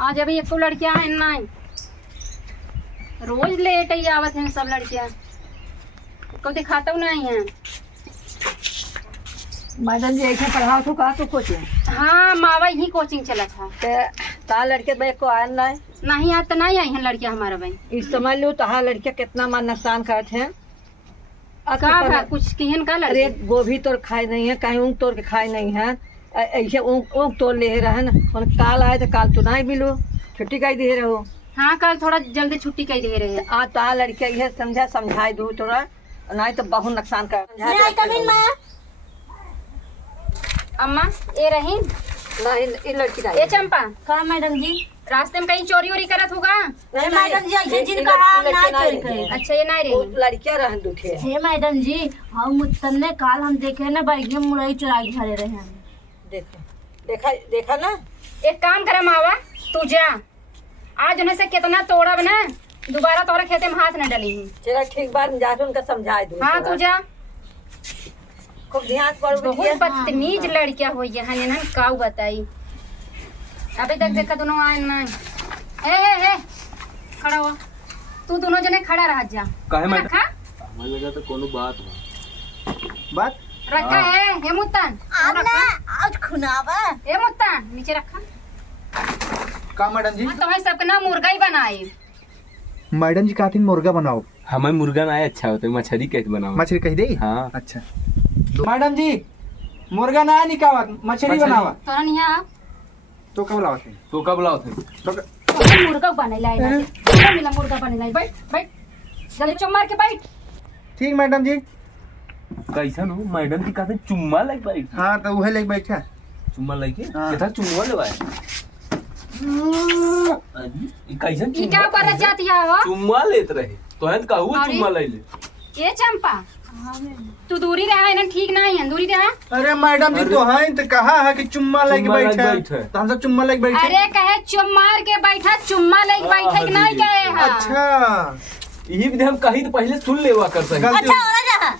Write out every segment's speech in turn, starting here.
आज अभी एको लड़कियां हैं नहीं, रोज लेट ही आवत हैं सब लड़कियां, को दिखाता हूँ नहीं है। मैडम जी ऐसे पढ़ाओ तो कहा तो कोचिंग? हाँ मावा ही कोचिंग चला था। ता लड़के भाई को आया नहीं आज तो नहीं आई हैं लड़कियां हमारा भाई। इस समझ लो तहा लड़के कितना मान नुकसान करते हैं। का कुछ किहन का लड़के? अरे गोभी तोड़ खाए नहीं है, कहीं ऊँग तोड़ के खाए नहीं है, ऐसे ऊँग तोड़ ले रहे न। काल आए तो काल तो नहीं मिलो, छुट्टी कही दे रहे हो। हाँ कल थोड़ा जल्दी छुट्टी कही दे रहे हैं। आ ता लड़के ये समझाए दो थोड़ा, नहीं तो बहुत नुकसान कर। अम्मा ये रही नहीं लड़की ये चंपा कहा मैडम जी? रास्ते में कहीं चोरी वोरी करत होगा? हे मैडम जी ऐसे जिनका हम ना चोरी करे। अच्छा ये नहीं रही लड़कियां रहन दुखे। हे मैडम जी हम मुत्तन काल हम देखे ना बाइक में मुरई चुरा के भरे रहे हैं। देखा ना। एक काम करे मावा, तू जा आज उन्हें से कितना तोड़ब ना, दोबारा तोरा खेते में हाथ न डली। चला ठीक बात में जाके उनका समझाए दो। हाँ तू जा। खूब ध्यान पर। बहुत बदतमीज लड़कियां हुई है काऊ बताई। अभी तक देखा दोनों आए ना। ए खड़ा हुआ तू, दोनों जने खड़ा रह जा। काहे मैं रखा हमें लगा तो कोनो बात रखा है। हे मुत्तन आज खुनावा हे मुत्तन नीचे रखा। का मैडम जी? तो है सबके ना मुर्गा ही बनाए। मैडम जी कहती मुर्गा बनाओ। हमें मुर्गा ना अच्छा होता है, मछली कैसे बनाओ? मछली कही दे। हाँ अच्छा मैडम जी मुर्गा ना निकावत मछली बनावा। तोरा नहीं आ तो कब लावत है? तो कब लाओ थे? तो मुर्गा बने लाई ना मिला मुर्गा बने लाई। बैठ बैठ जल्दी चुम मार के बैठ। ठीक मैडम जी। कैसा हो मैडम जी कहते चुम्मा लग बैठ। हाँ तो वही लेके बैठा। चुम्मा लेके हाँ। कितना चुम्मा लेवाए? कैसा ई क्या कर जाती है वो? चुम्मा लेत रहे तो है कहू अरे। चुम्मा ले ले। ये चंपा तू दूरी रहा है ना, ठीक नहीं है दूरी रहा। अरे मैडम जी तो है तो कहा है कि चुम्मा लेके चुम्मा लेके बैठे बैठे। तो हम सब चुम्मा लेके बैठे। अरे कहे चुम मार के बैठा, चुम्मा लेके बैठे कि नहीं कहे है? अच्छा यही भी हम कही तो पहले सुन लेवा कर सही। गलती अच्छा हो रहा।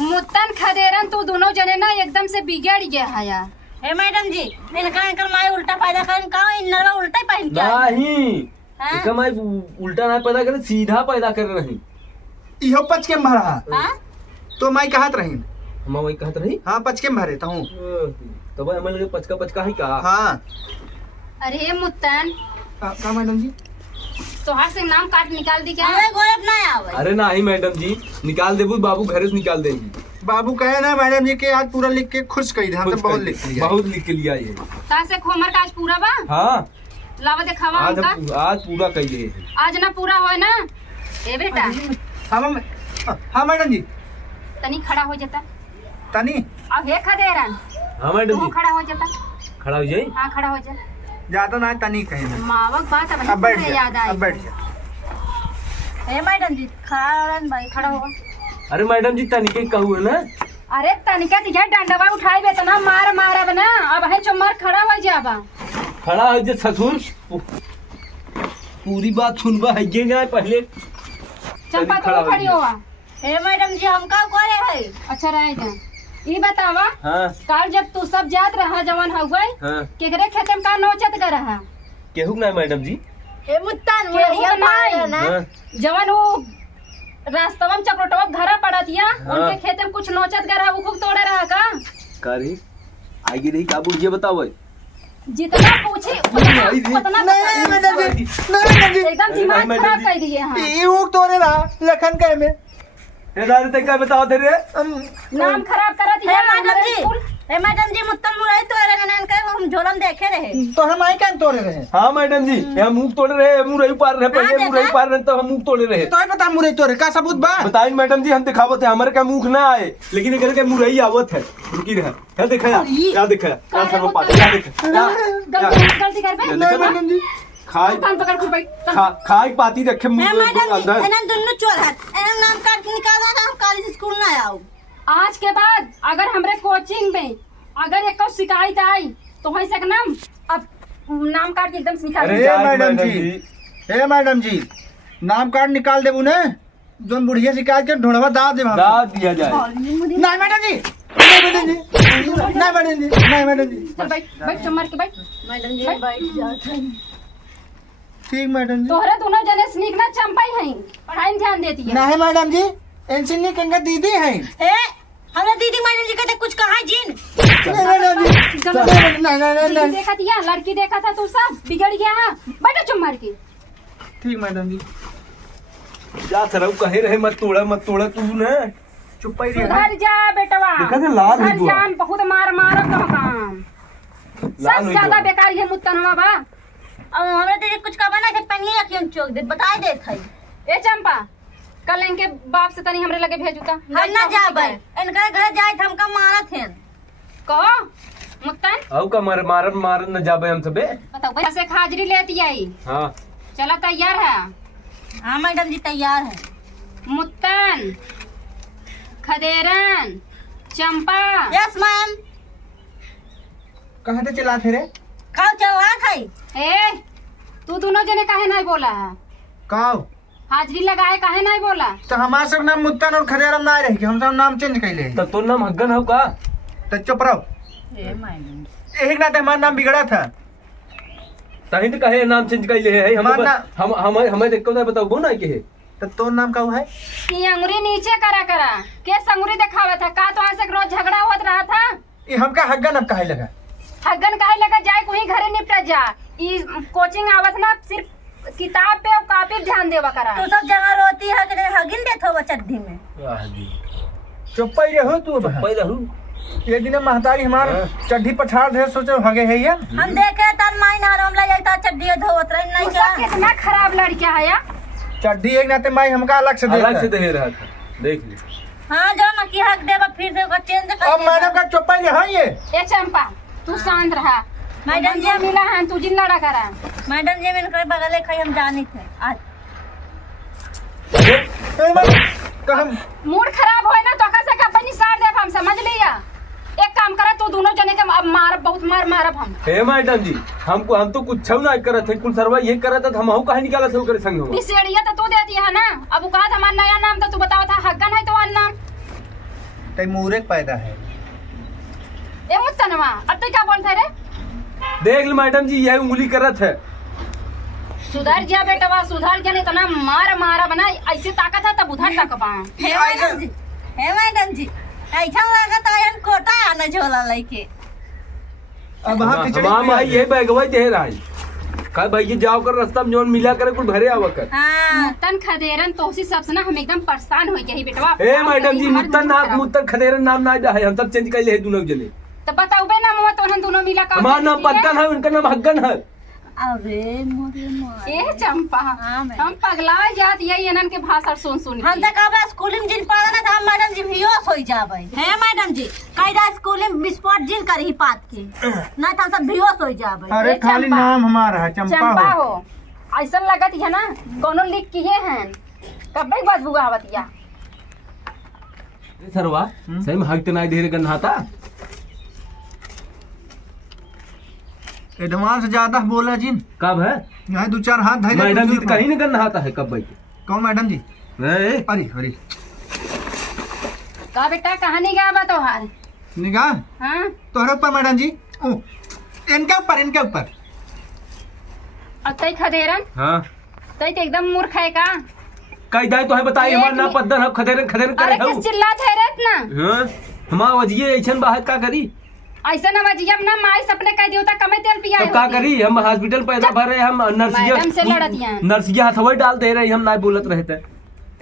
मुत्तन खदेरन तू दोनों जने ना एकदम से बिगड़ गया है यार। हे मैडम जी इनका अंकल माय उल्टा पैदा करन का इनरवा उल्टा ही पहन के आई। नहीं हाँ? इसका मैं उल्टा ना पैदा करे, सीधा पैदा कर रही। इहो पच के मारा हां तो मैं कहत रही। हम वही कहत रही। हाँ पच के मारे तो हूँ। तब हमें लगे पचका ही कहा। हाँ अरे मुत्तन का मैडम जी? तोहार से नाम काट निकाल दी क्या? हमें गोरब ना आवे। अरे नहीं मैडम जी निकाल देबू, बाबू घरे से निकाल देंगी। बाबू कहे ना मैडम जी के आज पूरा लिख के खुश कही दे। हम तो बहुत लिख लिया। बहुत लिख के लिया ये। का से खोमर का आज पूरा बा? हाँ लावा दिखावा आज हमका। आज पूरा कही दे। आज ना पूरा होए ना ए बेटा हाँ मैडम जी। तनी खड़ा हो जाता। तनी अब हे खदेरन हाँ मैडम तू जी खड़ा हो जाता। खड़ा हो जाई। हाँ खड़ा हो जा। ज्यादा ना तनी कहीं ना। मावक बात अब बैठ अब जा। याद आई। अब बैठ जा। हे मैडम जी खड़ा रहन भाई खड़ा हो। अरे मैडम जी तनिके कहू है ना। अरे तनिका दिखा डंडवा उठाई बे तना मार मारब ना। अब है चुम्मार खड़ा हो जाबा। खड़ा हो जे ससुर पूरी बात सुनबा है जे जाए पहले। चंपा खड़ा तू हो खड़ी जा। होवा। हे मैडम जी हम का करे है? अच्छा रह जा। ई बतावा हाँ काल जब तू सब जात रहा जवन हो गई हाँ केकरे खेते में का नोचत कर रहा? केहू ना मैडम जी। हे मुत्तन केहू मुरैया नहीं। मारे ना। हाँ जवन वो रास्तवा में चपटवा घरा पड़तिया हाँ। उनके खेते में कुछ नोचत कर रहा, वो खूब तोड़े रहा का? करे आगे रही का बुझिए बताओ। जितना पूछे उतना नहीं मैडम जी। नहीं मैडम जी। एकदम अरे दिमाग नहीं, खराब मैडम कर दिए हाँ। ये ऊक तोड़े रहा लखन कहे में। हे दादी तक का बताओ दे रे। नाम खराब करत हे है मैडम हमारे जी स्कूल। हे मैडम जी मुत्तन मुरई तो रहन का हम झोलम देखे रहे। तो हम आई क्या तोड़े रहे? हाँ मैडम जी हम मुंह तोड़े रहे, मुरई पार रहे पहले, हाँ, मुरई देखा? पार रहे तो हम मुंह तोड़े रहे। तो पता मुरे तोड़े का सबूत बा? बताइए मैडम जी हम दिखावत है हमारे का मुंह ना आए लेकिन इधर के मुरई आवत है। रुकी रहा क्या देखा क्या देखा क्या सब पास क्या देखा गलती कर बे। नहीं मैडम जी। खाई कान पकड़ के बैठ। खाई पाती रखे हे मुंह मैडम जी अंदर। एना दुन्नु चोर है। एना नाम काट के निकाला ना हम कॉलेज स्कूल ना आओ। आज के बाद अगर हमरे कोचिंग में अगर एक शिकायत आई तो वही से नाम अब नाम काट के एकदम निकाल अरे दीजिए। मैडम जी। हे मैडम जी नाम कार्ड निकाल देबू ने जोन बुढ़िया शिकायत के ढोड़वा दाद दे दाद दिया जाए। नहीं मैडम जी। नहीं मैडम जी। नहीं मैडम जी। नहीं मैडम जी। चल बैठ बैठ चुम्मार के बैठ। मैडम जी बैठ जाते हैं। ठीक मैडम जी। तोहरे दोनों जने स्नीक ना चंपाई हैं, पढ़ाई में ध्यान देती है। नहीं मैडम जी, इनसे नहीं कहेंगे दीदी हैं। ए हमरा दीदी मैडम जी कहते कुछ कहा जिन। नहीं मैडम जी, नहीं। देखा दिया लड़की देखा था तू सब बिगड़ गया। बैठा चुप मार के। ठीक मैडम जी। क्या तरह कहे रहे मत तोड़ा तू ना चुप ही रह। सुधर जा बेटवा, देखा था लाल है सुधर बुआ। जान, बहुत मार तो काम सब ज्यादा बेकार ये मुत्तनवा बा। अब हमरा दीदी कुछ कहा ना कि पनिया क्यों चोक दे बता दे थई। ए चंपा, कल इनके बाप से तनी हमरे लगे भेजूता। हम ना जाबे, इनका घर जाए त हमका मारत हैं। कहो मुत्तन आउ का मारन न जाबे हम सबे। बताओ भैया से हाजिरी लेती आई। हां चला तैयार है। हाँ मैडम जी तैयार है। मुत्तन, खदेरन, चंपा। Yes ma'am. कहाँ से चला थे रे? खाओ चला थई। ए तू दोनों जने काहे नहीं बोला है? काव हाजिरी लगाए काहे नहीं बोला? तो हमारा सब नाम मुत्तन और खदेरम ना रही कि हम सब नाम चेंज कैले। तब तो नाम हग्गन हो का? तो चुप रहो। ए मैडम यही नाते हमारा नाम बिगड़ा था। तही तो कहे नाम चेंज कैले है। हम हमें देख के बताओ ना के है। तो तोर नाम का है? ये अंगुरी नीचे करा के संगुरी दिखावा था का? तो ऐसे रोज झगड़ा होत रहा था। ये हमका हग्गन अब काहे लगा? हग्गन काहे लगा? जाए कोई घरे निपटा जा। ई कोचिंग आवत ना, सिर्फ किताब पे और कॉपी पे ध्यान देवा करा। तू सब जगह रोती है कि हगिन देत हो चड्डी में। चुप ही रहो तू। पहले रहू ये दिन महतारी हमार चड्ढी पठार दे सोचो हगे है ये। हम देखे तन माई ना हम ला जाता चड्डी धोवत रही नहीं तू क्या। सब कितना खराब लड़किया है या? चड्ढी एक नाते माई हमका अलग से दे रहा था। देख ले हाँ जो ना की हक देवा फिर से को चेंज कर। अब मैडम का चुप ही रहो ये। ए चंपा तू शांत रहा। मैडम जी मिला है तू जिन लड़ा करा। मैडम जी मैंने कर बगले खाई हम जानी थे आज। कहम मूड खराब होए ना तो कैसे का बनी सार दे हम समझ लिया। एक काम करा तू दोनों जने के अब मार बहुत मारब हम। हे मैडम जी, हम तो कुछ ना करत है। कुल सरवा ये करत है, हम हऊ काहे निकाला सब करे संग हम। पिसेड़िया तो तू दे दिया ना। अब कहा था हमारा नया नाम तो तू बताओ था हग्गन है तो नाम तैमूरे पैदा है। ए मुत्तनवा अब तो क्या बोलते रे? देख लो मैडम जी, यह उंगली करत है। सुधर जा बेटवा, सुधर जा, नहीं तो ना मारा बना। ऐसे ताकत है तब उधर तक पा। हे मैडम जी ऐसा लागत है कोटा आना झोला लेके। अब हाँ खिचड़ी हम आई ये बैगवा दे रहा है। कल भैया जाओ कर रास्ता में जोन मिला करे कुल भरे आवा कर। हाँ मुत्तन खदेरन तोसी सबसे ना हम एकदम परेशान हो गई बेटवा। हे मैडम जी, मुत्तन खदेरन नाम ना है। हम सब चेंज कर ले दोनों जने। तो बताओ ना मम्मा तो हम दोनों मिला का। हमारा नाम पद्दन है, उनका नाम हग्गन है। अरे मोरे मार। ए चंपा हाँ, हम पगला जात यही इनन के भाषा सुन हम के। तक अब स्कूल में जिन पढ़ा ना था मैडम जी बेहोश हो जावे। हे मैडम जी कायदा स्कूल में विस्फोट जिन करही पात के ना तो हम सब बेहोश हो जावे। अरे ए खाली चंपा। नाम हमारा है चंपा चंपा हो। हो ऐसा लगत है ना कोनो लिख किए हैं कब बदबू आवतिया। सरवा सही में हक नहीं ढेर गन्हाता। एडवांस ज्यादा बोला जिन। कब है यहाँ 2-4 हाथ धैले। मैडम जी कहीं नहीं गन्हाता है कब भाई। कौन मैडम जी? ए, अरे अरे का बेटा कहानी गावा तोहार? निगाह हाँ तोहरे ऊपर मैडम जी। ओ इनके ऊपर और तई खदेरन हाँ तई तो एकदम मूर्ख है का? कई दाई तो है बताई एक हमारा नाम मिनट। पद्दन है। खदेरन करे अरे किस चिल्लात है रे इतना? हाँ हमारा वजिए ऐसन बाहर का करी। ऐसा ना वजियम ना माई सपने कह दियो ता कमे तेल पिया तो का करी? हम हॉस्पिटल पैदा भरे, हम मैडम से लड़त नर्सिया हैं। नर्सिया हथवई डाल दे रही, हम ना बोलत रहते।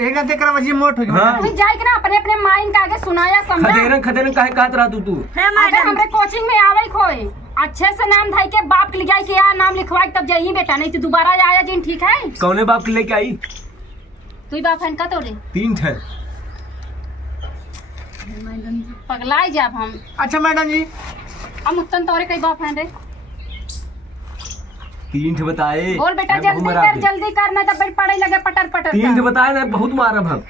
एक ना देखकर वजी मोट हो गया। हाँ। तुम जाए के ना अपने अपने माइन का आगे सुनाया समझा। खदेरन काहे कहत रहा तू? हे अगर मैडम हमरे कोचिंग में आवे खोए अच्छे से नाम धाई के बाप के ले जाए के यार नाम लिखवाई तब जाई बेटा, नहीं तो दोबारा आया जिन ठीक है। कौने बाप के लेके आई? तू ही बाप है का तोरे 3 थे। पगलाई जाब हम। अच्छा मैडम जी अब मुत्तन तोरे कई बाप हैं रे? 3 थे बताए। बोल बेटा मैं जल्दी बहुत कर मारा जल्दी करना जब फिर पढ़ाई लगे पटर 3 थे बताए ना, बहुत मारब हम।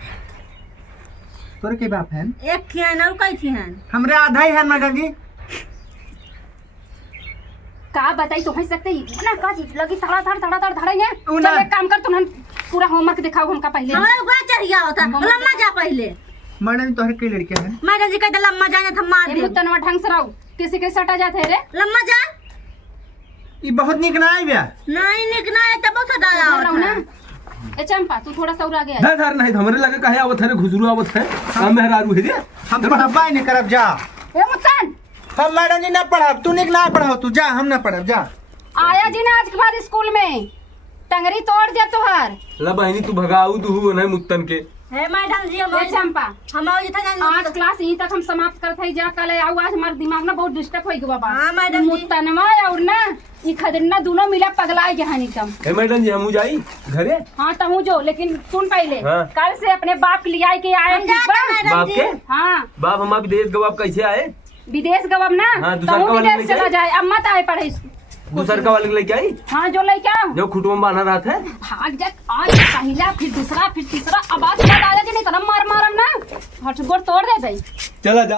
तोरे के बाप है? एक थी है ना कई थी है। हमरे आधा ही है मैडम जी। का बताई तो हो सकते ना का चीज लगी धड़ धड़ेंगे। उना। चल एक काम कर तुम पूरा होमवर्क दिखाओ हमका पहले। हमारे ऊपर चढ़ गया होता लम्मा जा पहले। मैडम जी तोहरे कई लड़कियां हैं? मैडम जी कहते लम्मा जाने था मार ए दे। मुत्तनवा ढंग से रहो किसी के सटा जाते रे। लम्मा जा ये बहुत निक ना आई बया नहीं निकना है तब से डाला इधर रहो होता ना। ए चंपा तू थोड़ा सा और आगे आ। धर धर नहीं हमरे लगे कहे आवत है रे घुसरू आवत है हम मेहरारू है रे हम पढ़ाबा नहीं करब जा ए मुस्कान हम मैडम जी ना पढ़ाब तू निक ना पढ़ाओ तू जा हम ना पढ़ब जा आया जी ना आज के बाद स्कूल में टंगरी तोड़ दिया तोहार। ला बहनी तू भगाऊ तू हो नहीं मुत्तन के है मैडम जी ए चंपा हम आओ जितना आज क्लास यहीं तक हम समाप्त करते ही जा कल आओ आज हमारे दिमाग ना बहुत डिस्टर्ब हो गया बाबा। हाँ, मैडम जी। मुत्तनवा और ना ई खदरना दोनों मिला पगलाए जहानी कम। ए मैडम जी हम जाई घरे हाँ तो हूँ जो लेकिन सुन पहले हाँ। कल से अपने बाप ले आई के आए हम जाते ठीक बा? मैडम बाप जी। के हाँ बाप हमारा विदेश गवाब कैसे आए विदेश गवब ना हाँ, तो दूसर हूँ का वाले विदेश लेके चला आई? जाए अब मत आए पढ़े दूसर का वाले लेके आई हाँ जो लेके आओ जो खुटुम बांधा रहा था भाग जा आज पहला फिर दूसरा फिर तीसरा अब आज आया जी नहीं तो मार मारम ना हट गोड़ तोड़ दे भाई चला जा